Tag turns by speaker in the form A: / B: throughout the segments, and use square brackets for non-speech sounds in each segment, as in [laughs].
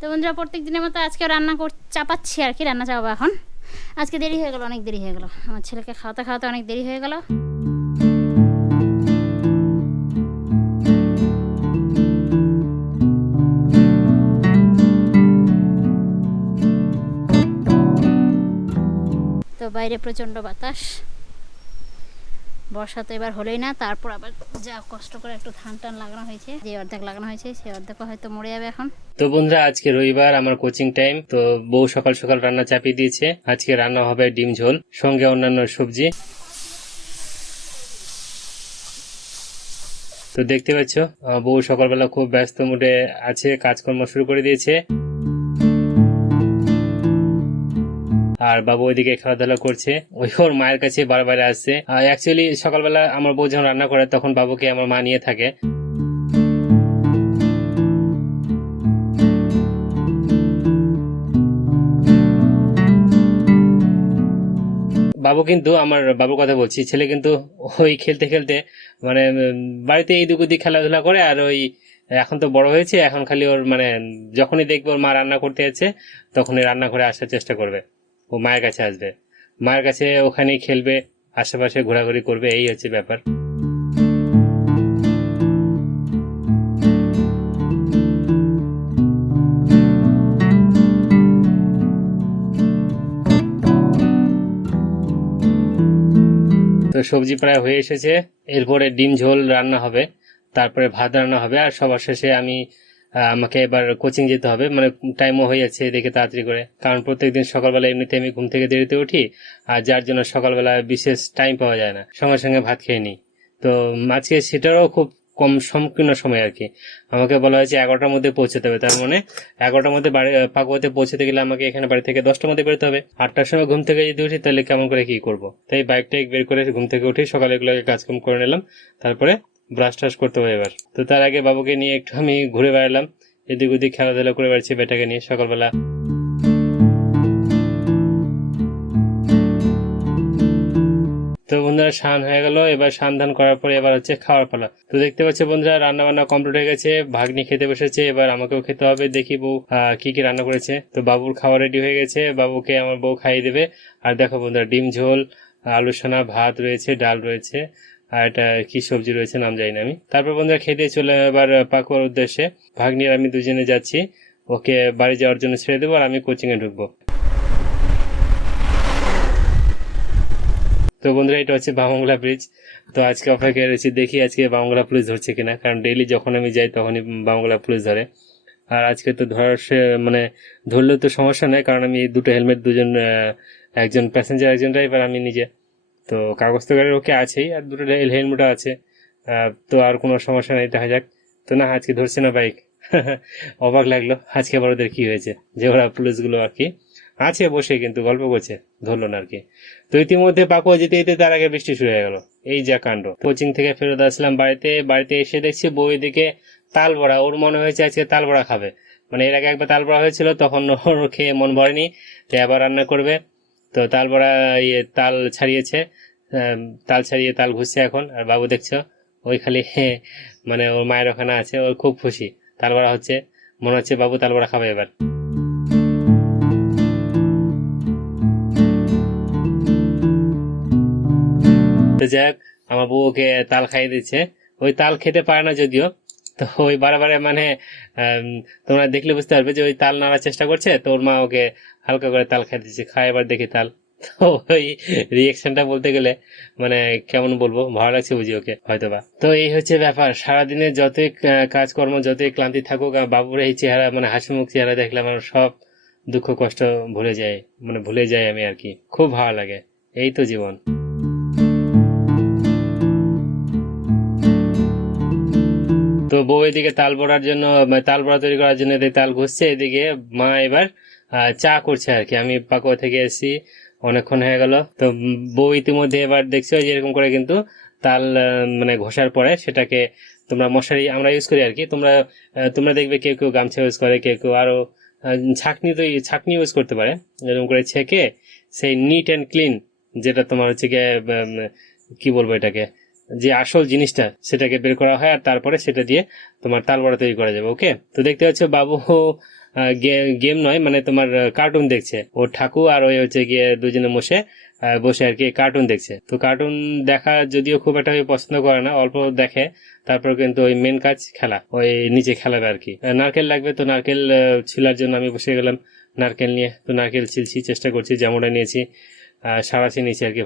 A: তো বন্ধুরা প্রত্যেক দিনের মতো আজকে রান্না কর, চাপাচ্ছি আর কি, রান্না চাপাবো এখন। আজকে দেরি হয়ে গেল, অনেক দেরি হয়ে গেল। আমার ছেলেকে খাওয়াতে খাওয়াতে অনেক দেরি হয়ে গেল। তো বাইরে প্রচণ্ড বাতাস। বর্ষা তো এবার হলোই না, তারপর আবার যা কষ্ট করে একটু ধান টান লাগানো হয়েছে, যে অর্ধেক লাগানো হয়েছে সেই অর্ধেক হয়তো মরে যাবে এখন।
B: তো বন্ধুরা, আজকে রবিবার আমার কোচিং টাইম তো বউ সকাল সকাল রান্না চাপিয়ে দিয়েছে। আজকে রান্না হবে ডিম ঝোল, সঙ্গে অন্যান্য সবজি। তো দেখতে পাচ্ছ বউ সকালবেলা খুব ব্যস্ত মুডে আছে, কাজকর্ম শুরু করে দিয়েছে। আর বাবু ওইদিকে খেলাধুলা করছে। ওই ওর মায়ের কাছে বারবার আসছে। অ্যাকচুয়ালি সকালবেলা আমার বউ যখন রান্না করে, তখন বাবুকে আমার মা নিয়ে থাকে। বাবু কিন্তু আমার বাবুর কথা বলছি, ছেলে কিন্তু ওই খেলতে খেলতে মানে বাড়িতে এই দুকুদি খেলাধুলা করে আর ওই এখন তো বড় হয়েছে, এখন খালি ওর মানে যখনই দেখবে ওর মা রান্না করতে যাচ্ছে, তখনই রান্না করে আসার চেষ্টা করবে। ও মায়ের কাছে আসবে। মায়ের কাছে ওখানেই খেলবে, আশেপাশে ঘোরাঘুরি করবে, এই হচ্ছে ব্যাপার। তো সবজি প্রায় হয়ে এসেছে। এরপরে ডিম ঝোল রান্না হবে, তারপরে ভাত রান্না হবে, আর সবার শেষে আমি আমাকে এবার কোচিং যেতে হবে। মানে টাইমও হয়ে যাচ্ছে এদিকে তাড়াতাড়ি করে। কারণ প্রত্যেকদিন সকালবেলা এমনিতে আমি ঘুম থেকে দেরিতে উঠি, আর যার জন্য সকালবেলা বিশেষ টাইম পাওয়া যায় না। সঙ্গে সঙ্গে ভাত খেয়ে নিই। তো আজকে সেটারও খুব কম সংকীর্ণ সময় আর কি। আমাকে বলা হয়েছে এগারোটার মধ্যে পৌঁছতে হবে। তার মানে এগারোটার মধ্যে বাড়ি পাকুয়াতে পৌঁছতে গেলে আমাকে এখানে বাড়ি থেকে দশটার মধ্যে বেরোতে হবে। আটটার সময় ঘুম থেকে যদি উঠি, তাহলে কেমন করে কি করব? তাই বাইকটা বের করে ঘুম থেকে উঠি সকালে এগুলোকে কাজকাম করে নিলাম। তারপরে ব্রাশ টাশ করতে হবে এবার। তো তার আগে বাবুকে নিয়ে একটু আমি ঘুরে বেড়ালাম। এদিক ওদিক খেলাধুলা করে বেড়াচ্ছি বেটাকে নিয়ে সকালবেলা। তো বন্ধুরা, স্নান হয়ে গেল। এবার স্নান ধান করার পরে এবার হচ্ছে খাওয়ার পালা। তো দেখতে পাচ্ছি বন্ধুরা রান্না বান্না কমপ্লিট হয়ে গেছে। ভাগ্নি খেতে বসেছে। এবার আমাকেও খেতে হবে। দেখি বউ কি কি রান্না করেছে। তো বাবুর খাওয়া রেডি হয়ে গেছে। বাবুকে আমার বউ খাইয়ে দেবে। আর দেখো বন্ধুরা, ডিম ঝোল, আলু সোনা, ভাত রয়েছে, ডাল রয়েছে। আর এটা কি সবজি রয়েছে নাম জানি না আমি। তারপর বন্ধুরা খেতে চলে এবার পাকুয়ার উদ্দেশ্যে। ভাগ্নির আমি দুজনে যাচ্ছি। ওকে বাড়ি যাওয়ার জন্য ছেড়ে দেবো আর আমি কোচিং এ ঢুকবো। তো বন্ধুরা, এটা হচ্ছে বামংলা ব্রিজ। তো আজকে অপেক্ষায় রয়েছি দেখি আজকে বামংলা পুলিশ ধরছে কিনা। কারণ ডেইলি যখন আমি যাই, তখনই বামংলা পুলিশ ধরে। আর আজকে তো ধরার মানে ধরলেও তো সমস্যা নেই, কারণ আমি দুটো হেলমেট দুজন একজন প্যাসেঞ্জার একজন ড্রাইভার আমি নিজে। তো কাগজ তো গাড়ির ওকে আছেই, আর দুটো হেলমেটও আছে। তো আর কোনো সমস্যা নেই, দেখা যাক। তো না, আজকে ধরছে না বাইক [laughs] অবাক লাগল, আজকে আবার ওদের কি হয়েছে? যে ওরা পুলিশগুলো আর কি আছে বসে, কিন্তু গল্প করছে, ধরলো না আর কি। তো ইতিমধ্যে পাকুয়া যেতে যেতে তার আগে বৃষ্টি শুরু হয়ে গেল। এই যা কাণ্ড। কোচিং থেকে ফেরত আসলাম বাড়িতে বাড়িতে এসে দেখছি বউ এদিকে তাল বড়া, ওর মনে হয়েছে আজকে তাল বড়া খাবে। মানে এর আগে একবার তাল বড়া হয়েছিল, তখন ওর খেয়ে মন ভরেনি, তো আবার রান্না করবে। তো তাল বড়া ইয়ে তাল ছাড়িয়েছে তাল ছাড়িয়ে তাল ঘুরছে এখন আর বাবু দেখছ ওই খালি [laughs] মানে ওর মায়ের ওখানে আছে ওর খুব খুশি। তাল বড়া হচ্ছে মনে হচ্ছে বাবু তাল বড়া খাবে এবার। হোক, আমার বউ ওকে তাল খাইয়ে দিচ্ছে। ওই তাল খেতে পারে না যদিও তো ওই বারে মানে তোমরা দেখলে বুঝতে পারবে যে ওই তাল নাড়ার চেষ্টা করছে, তো ওর মা ওকে হালকা করে তাল খাই দিচ্ছে। খায় এবার দেখি তাল। তো ওই রিয়েকশনটা বলতে গেলে মানে কেমন বলব, ভালো লাগছে বুঝি ওকে, হয়তোবা। তো এই হচ্ছে ব্যাপার, সারাদিনে যতই কাজকর্ম, যতই ক্লান্তি থাকুক, আর বাবুর এই চেহারা মানে হাসি মুখ চেহারা দেখলে আমার সব দুঃখ, কষ্ট ভুলে যায় মানে ভুলে যাই আমি আর কি। খুব ভালো লাগে, এই তো জীবন। বউ এদিকে তাল বড়ার জন্য মানে তাল বড়া তৈরি করার জন্য এদিকে তাল ঘুরছে এদিকে মা এবার চা করছে আর কি। আমি পাকুয়া থেকে এসেছি অনেকক্ষণ হয়ে গেল। তো বউ ইতিমধ্যে এবার দেখছ যে এরকম করে কিন্তু তাল মানে ঘষার পরে সেটাকে তোমরা মশারি আমরা ইউজ করি আর কি। তোমরা তোমরা দেখবে কেউ কেউ গামছা ইউজ করে কেউ কেউ আরও আহ, ছাকনি তো ছাকনি ইউজ করতে পারে। এরকম করে ছেঁকে সেই নিট অ্যান্ড ক্লিন যেটা তোমার হচ্ছে গিয়ে বলব এটাকে? যে আসল জিনিসটা সেটাকে বের করা হয় আর তারপরে সেটা দিয়ে তোমার তাল বড়া তৈরি করা যাবে ওকে তো দেখতে পাচ্ছ বাবু গেম নয় মানে তোমার কার্টুন দেখছে। ও ঠাকুর আর ওই হচ্ছে গিয়ে দুজনে বসে বসে আর কি কার্টুন দেখছে। তো কার্টুন দেখা যদিও খুব একটা পছন্দ করে না, অল্প দেখে, তারপর কিন্তু ওই মেন কাজ খেলা, ওই নিচে খেলাবে আর কি। নারকেল লাগবে তো নারকেল ছিলার জন্য আমি বসে গেলাম, নারকেল নিয়ে। তো নারকেল ছিলছি, চেষ্টা করছি যেমনটা নিয়েছি। সারাশি নিয়েছি আর কি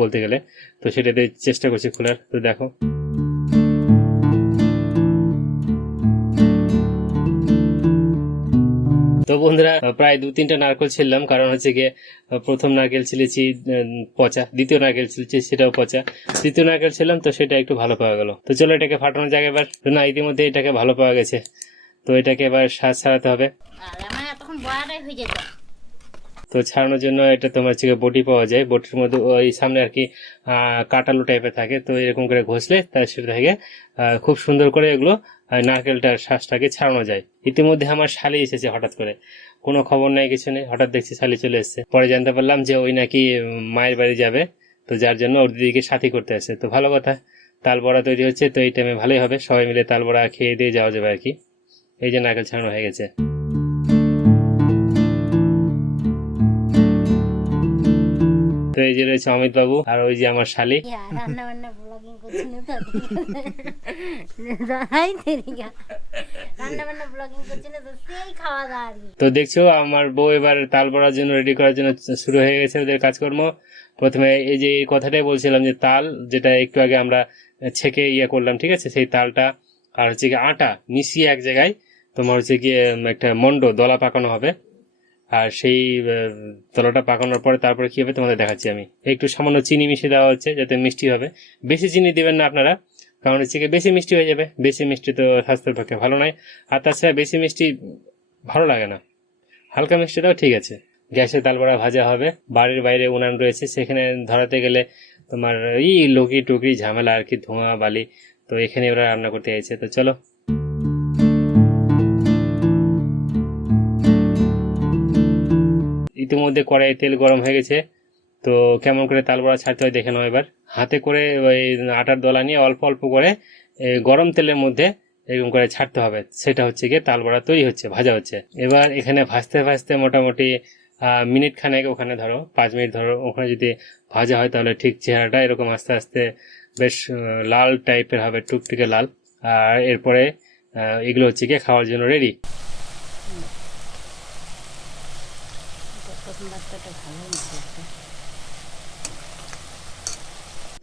B: বলতে গেলে। তো সেটাতে চেষ্টা করছি খোলার। তো দেখো। তো বন্ধুরা প্রায় দু তিনটা নারকেল ছিললাম কারণ হচ্ছে গিয়ে প্রথম নারকেল ছিলেছি পচা। দ্বিতীয় নারকেল ছিলছি সেটাও পচা। তৃতীয় নারকেল ছিলাম তো সেটা একটু ভালো পাওয়া গেল। তো চলো এটাকে ফাটানো যাক এবার। না, ইতিমধ্যে এটাকে ভালো পাওয়া গেছে। তো এটাকে এবার সাজ ছাড়াতে হবে।
A: হয়ে যেত।
B: তো ছাড়ানোর জন্য এটা তোমার হচ্ছে বটি পাওয়া যায়। বটির মধ্যে ওই সামনে আর কি কাটালো টাইপের থাকে। তো এরকম করে ঘষলে তার সেটা থেকে খুব সুন্দর করে এগুলো নারকেলটার শ্বাসটাকে ছাড়ানো যায়। ইতিমধ্যে আমার শালি এসেছে হঠাৎ করে। কোনো খবর নাই, কিছু নেই। হঠাৎ দেখছি শালি চলে এসেছে। পরে জানতে পারলাম যে ওই নাকি মায়ের বাড়ি যাবে। তো যার জন্য ওর দিদিকে সাথী করতে আসে। তো ভালো কথা, তাল বড়া তৈরি হচ্ছে। তো এই টাইমে ভালোই হবে। সবাই মিলে তাল বড়া খেয়ে দিয়ে যাওয়া যাবে আর কি। এই যে নারকেল ছাড়ানো হয়ে গেছে। তো এই যে রয়েছে অমিত বাবু আর ওই যে আমার শালি
A: রান্না বান্না ব্লগিং করছি না তো?
B: দেখছ আমার বউ এবার তাল পড়ার জন্য রেডি করার জন্য শুরু হয়ে গেছে ওদের কাজকর্ম। প্রথমে এই যে এই কথাটাই বলছিলাম যে তাল যেটা একটু আগে আমরা ছেঁকে ইয়ে করলাম ঠিক আছে? সেই তালটা আর হচ্ছে কি আটা মিশিয়ে এক জায়গায় তোমার হচ্ছে গিয়ে একটা মন্ড দলা পাকানো হবে। আর সেই তলাটা পাকানোর পরে তারপরে কি হবে তোমাদের দেখাচ্ছি আমি। একটু সামান্য চিনি মিশিয়ে দেওয়া হচ্ছে যাতে মিষ্টি হবে। বেশি চিনি দেবেন না আপনারা, কারণ হচ্ছে কি বেশি মিষ্টি হয়ে যাবে। বেশি মিষ্টি তো স্বাস্থ্যের পক্ষে ভালো নয়। আর তাছাড়া বেশি মিষ্টি ভালো লাগে না। হালকা মিষ্টিটাও ঠিক আছে। গ্যাসে তালবড়া ভাজা হবে। বাড়ির বাইরে উনান রয়েছে। সেখানে ধরাতে গেলে তোমার এই লোকি টুকি ঝামেলা আর কি, ধোঁয়া, বালি। তো এখানে ওরা রান্না করতে চাইছে। তো চলো ইতিমধ্যে কড়াই তেল গরম হয়ে গেছে। তো কেমন করে তালবড়া ছাড়তে হয় দেখে নাও এবার। হাতে করে ওই আটার দলা নিয়ে অল্প অল্প করে গরম তেলের মধ্যে এরকম করে ছাড়তে হবে। সেটা হচ্ছে গিয়ে তাল বড়া তৈরি হচ্ছে, ভাজা হচ্ছে। এবার এখানে ভাজতে ভাজতে মোটামুটি মিনিট খানেক ওখানে ধরো, পাঁচ মিনিট ধরো, ওখানে যদি ভাজা হয় তাহলে ঠিক চেহারাটা এরকম আস্তে আস্তে বেশ লাল টাইপের হবে, টুকটুকে লাল। আর এরপরে এগুলো হচ্ছে গিয়ে খাওয়ার জন্য রেডি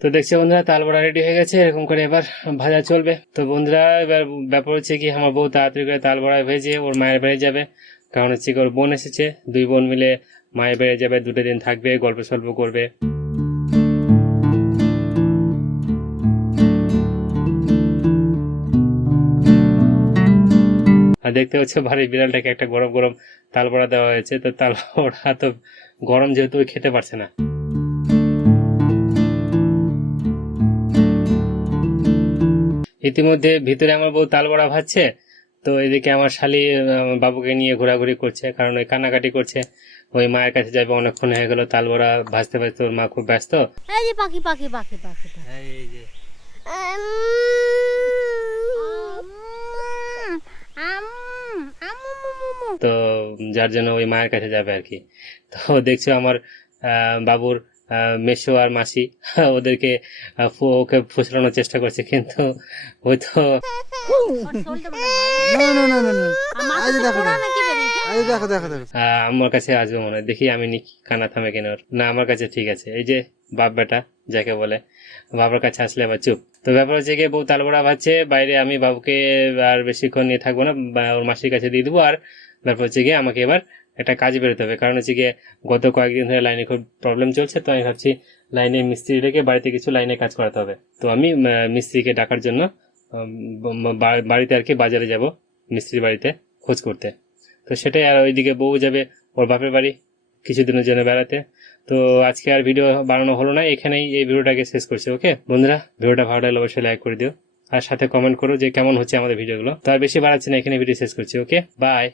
B: তো দেখছি বন্ধুরা, তাল বড়া রেডি হয়ে গেছে, এরকম করে এবার ভাজা চলবে। তো বন্ধুরা, এবার ব্যাপার হচ্ছে কি, আমার বউ তাড়াতাড়ি করে তাল বড়া ভেজে, ওর মায়ের বাড়ি যাবে। কারণ হচ্ছে কি, ওর বোন এসেছে, দুই বোন মিলে মায়ের বাড়ি যাবে, দুটো দিন থাকবে গল্প সল্প করবে। দেখতে হচ্ছে ভারী বিড়ালটাকে একটা গরম গরম তাল বড়া দেওয়া হয়েছে। তো তাল বড়া তো গরম যেহেতু খেতে পারছে না। ইতিমধ্যে ভিতরে আমার বউ তাল বড়া ভাজছে। তো এদিকে আমার শালি বাবুকে নিয়ে ঘোরাঘুরি করছে কারণ ওই কান্নাকাটি করছে। ওই মায়ের কাছে যাবে অনেকক্ষণ হয়ে গেল তাল বড়া ভাজতে ভাজতে ওর মা খুব ব্যস্ত।
A: এই যে পাখি পাখি পাখি পাখি পাখি।
B: তো যার জন্য ওই মায়ের কাছে যাবে আর কি। তো দেখছ আমার বাবুর মেসো আর মাসি [laughs] ওদেরকে ওকে ফুসলানোর চেষ্টা করছে কিন্তু ওই তো আমার কাছে আসবে মনে হয়। দেখি আমি নিকি কানা থামে কেন ওর। না আমার কাছে ঠিক আছে। এই যে বাপ বেটা যাকে বলে বাবার কাছে আসলে আবার চুপ। তো ব্যাপার হচ্ছে গিয়ে বউ তালবড়া ভাজছে বাইরে আমি বাবুকে আর বেশিক্ষণ নিয়ে থাকব না ওর মাসির কাছে দিয়ে দেবো। আর ব্যাপার হচ্ছে গিয়ে আমাকে এবার একটা কাজ বেরোতে হবে। কারণ হচ্ছে গিয়ে গত কয়েকদিন ধরে লাইনে খুব প্রবলেম চলছে, তো আমি ভাবছি লাইনে মিস্ত্রি রেখে বাড়িতে কিছু লাইনে কাজ করাতে হবে। তো আমি মিস্ত্রিকে ডাকার জন্য বাড়িতে আর কি বাজারে যাব মিস্ত্রির বাড়িতে খোঁজ করতে। তো সেটাই আর ওইদিকে বউ যাবে ওর বাপের বাড়ি কিছুদিনের জন্য বেড়াতে। তো আজকে আর ভিডিও বানানো হলো না, এখানেই এই ভিডিওটাকে শেষ করছি ওকে বন্ধুরা, ভিডিওটা ভালো লাগলে অবশ্যই লাইক করে দিও। আর সাথে কমেন্ট করো যে কেমন হচ্ছে আমাদের ভিডিওগুলো তো আর বেশি বাড়াচ্ছি না এখানে ভিডিও শেষ করছি ওকে বাই